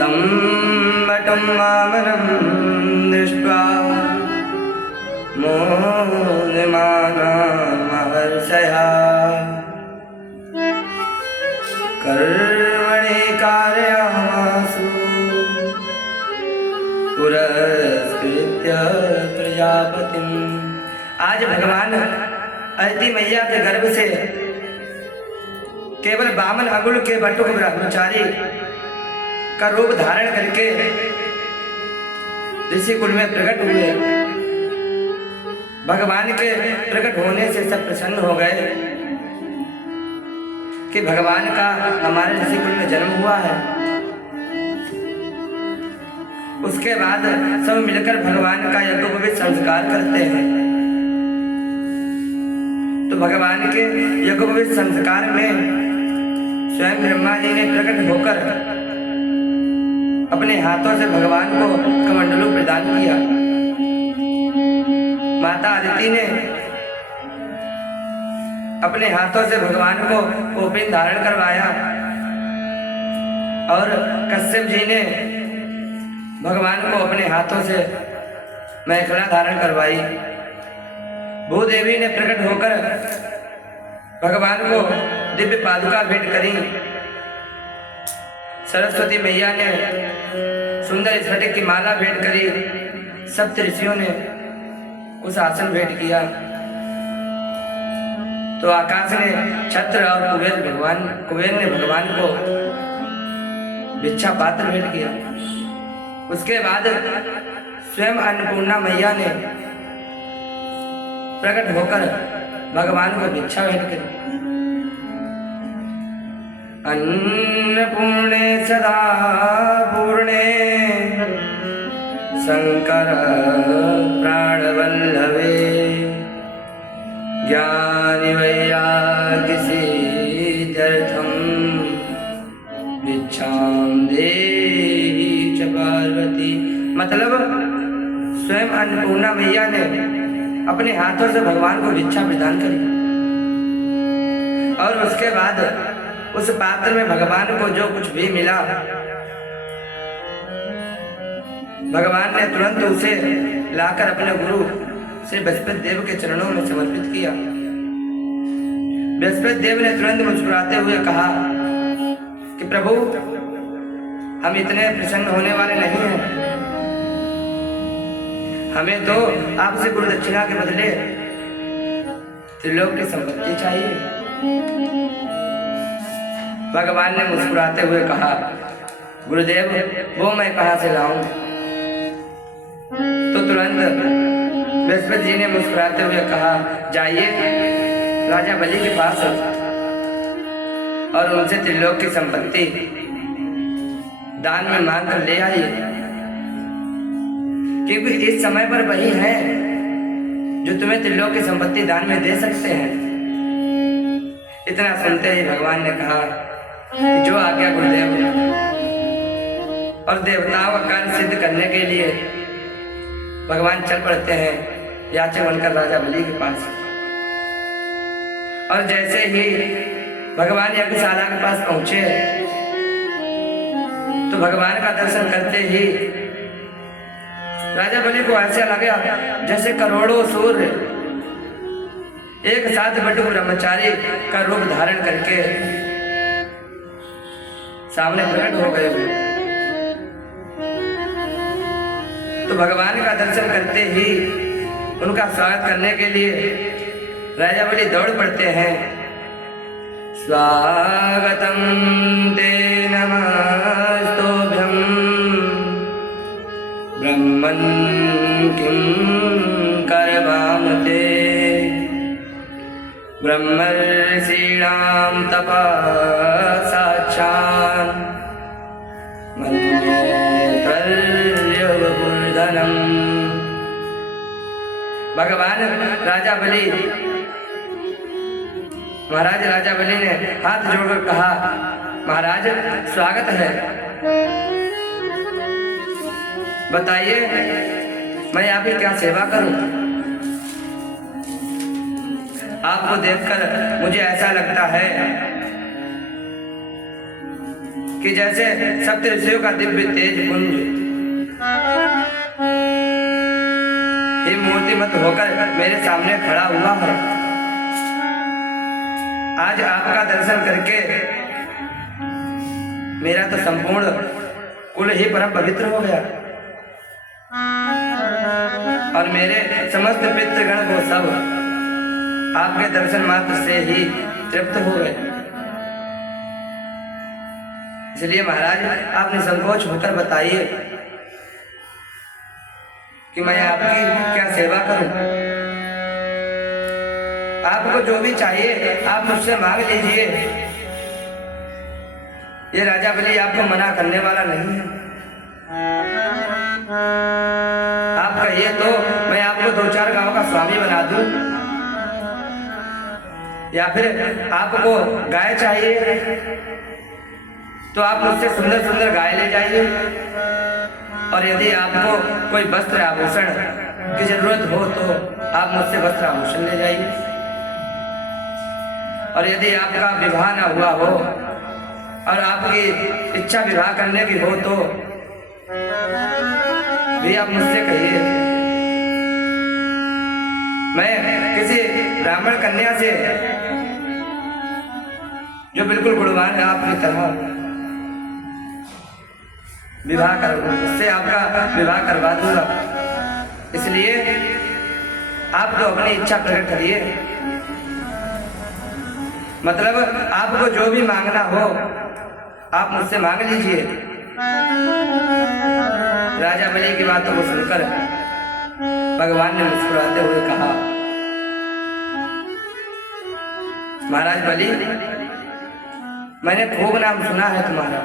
तं वटं वामनं दृष्ट्वा मोदमानमहर्षया कर्मणि कारयामासु पुरस्कृत्य प्रजापतिम्। आज भगवान अदिति मैया के गर्भ से केवल बामन अंगुल के बटुक ब्रह्मचारी का रूप धारण करके ऋषि कुल में प्रकट हुए। भगवान के प्रकट होने से सब प्रसन्न हो गए कि भगवान का हमारे ऋषि कुल में जन्म हुआ है। उसके बाद सब मिलकर भगवान का यज्ञोपवीत संस्कार करते हैं। तो भगवान के यज्ञोपवीत संस्कार में स्वयं ब्रह्मा जी ने प्रकट होकर अपने हाथों से भगवान को कमंडलू प्रदान किया। माता अदिति ने अपने हाथों से भगवान को कौपीन धारण करवाया और कश्यप जी ने भगवान को अपने हाथों से मेखला धारण करवाई। भूदेवी ने प्रकट होकर भगवान को दिव्य पादुका भेंट करी। सरस्वती मैया ने सुंदर स्फटिक की माला भेंट करी। सप्त ऋषियों ने कुछ आसन भेंट किया। तो आकाश ने छत्र और कुबेर ने भगवान को भिक्षा पात्र भेंट किया। उसके बाद स्वयं अन्नपूर्णा मैया ने प्रकट होकर भगवान को भिक्षा भेंट करी। अन्नपूर्णे सदा पूर्णे शंकर प्राणवल्लभे ज्ञानि वैराग्य सिद्ध्यर्थं भिक्षां देहि च पार्वती। मतलब स्वयं अन्नपूर्णा मैया ने अपने हाथों से भगवान को भिक्षा प्रदान करी और उसके बाद उस पात्र में भगवान को जो कुछ भी मिला भगवान ने तुरंत उसे लाकर अपने गुरु श्री बृहस्पति देव के चरणों में समर्पित किया। बृहस्पति देव ने तुरंत मुस्कुराते हुए कहा कि प्रभु, हम इतने प्रसन्न होने वाले नहीं हैं। हमें तो आपसे गुरु दक्षिणा के बदले त्रिलोक की संपत्ति चाहिए। भगवान ने मुस्कुराते हुए कहा, गुरुदेव, वो मैं कहाँ से लाऊं? तो तुरंत बृहस्पति जी ने मुस्कुराते हुए कहा, जाइए राजा बलि के पास और उनसे त्रिलोक की संपत्ति दान में मांग कर ले आइए, क्योंकि इस समय पर वही हैं जो तुम्हें त्रिलोक की संपत्ति दान में दे सकते हैं। इतना सुनते ही भगवान ने कहा कि जो आज्ञा गुरुदेव। और देवताओं का कार्य सिद्ध करने के लिए भगवान चल पड़ते हैं याचक बनकर राजा बलि के पास। और जैसे ही भगवान यज्ञशाला के पास पहुंचे तो भगवान का दर्शन करते ही राजा बलि को ऐसा लगा जैसे करोड़ों सूर्य एक साथ बटुक ब्रह्मचारी का रूप धारण करके सामने प्रकट हो गए। तो भगवान का दर्शन करते ही उनका स्वागत करने के लिए राजा बलि दौड़ पड़ते हैं। स्वागतम ते नमस्तोभ्यं ब्रह्मन् किं करवाम ते ब्रह्मर्षीणां तपः साक्षात् मन्ये तर्यवपुर्धनम्। भगवान राजा बलि महाराज राजा बलि ने हाथ जोड़कर कहा, महाराज स्वागत है, बताइए मैं आपकी क्या सेवा करूं? आपको देखकर मुझे ऐसा लगता है कि जैसे सप्त ऋषियों का दिव्य तेज पुंज ये मूर्तिमत होकर मेरे सामने खड़ा हुआ है। आज आपका दर्शन करके मेरा तो संपूर्ण कुल ही परम पवित्र हो गया और मेरे समस्त पितृगण को सब आपके दर्शन मात्र से ही तृप्त हो गए। इसलिए महाराज आप निसंकोच होकर बताइए कि मैं आपकी क्या सेवा करूं। आपको जो भी चाहिए आप मुझसे मांग लीजिए। ये राजा बलि आपको मना करने वाला नहीं है। आप कहिए तो मैं आपको 2-4 गांव का स्वामी बना दूं, या फिर आपको गाय चाहिए तो आप मुझसे सुंदर सुंदर गाय ले जाइए, और यदि आपको कोई वस्त्र आभूषण की जरूरत हो तो आप मुझसे वस्त्र आभूषण ले जाइए, और यदि आपका विवाह न हुआ हो और आपकी इच्छा विवाह करने की हो तो भी आप मुझसे कहिए। मैं किसी ब्राह्मण कन्या से जो बिल्कुल गुणवान है आपकी तरह विवाह कर उससे आपका विवाह करवा दूंगा। इसलिए आप तो अपनी इच्छा प्रकट करिए, मतलब आपको जो भी मांगना हो आप मुझसे मांग लीजिए। राजा बलि की बातों को सुनकर भगवान ने मुस्कुराते हुए कहा, महाराज बलि, मैंने खूब नाम सुना है तुम्हारा,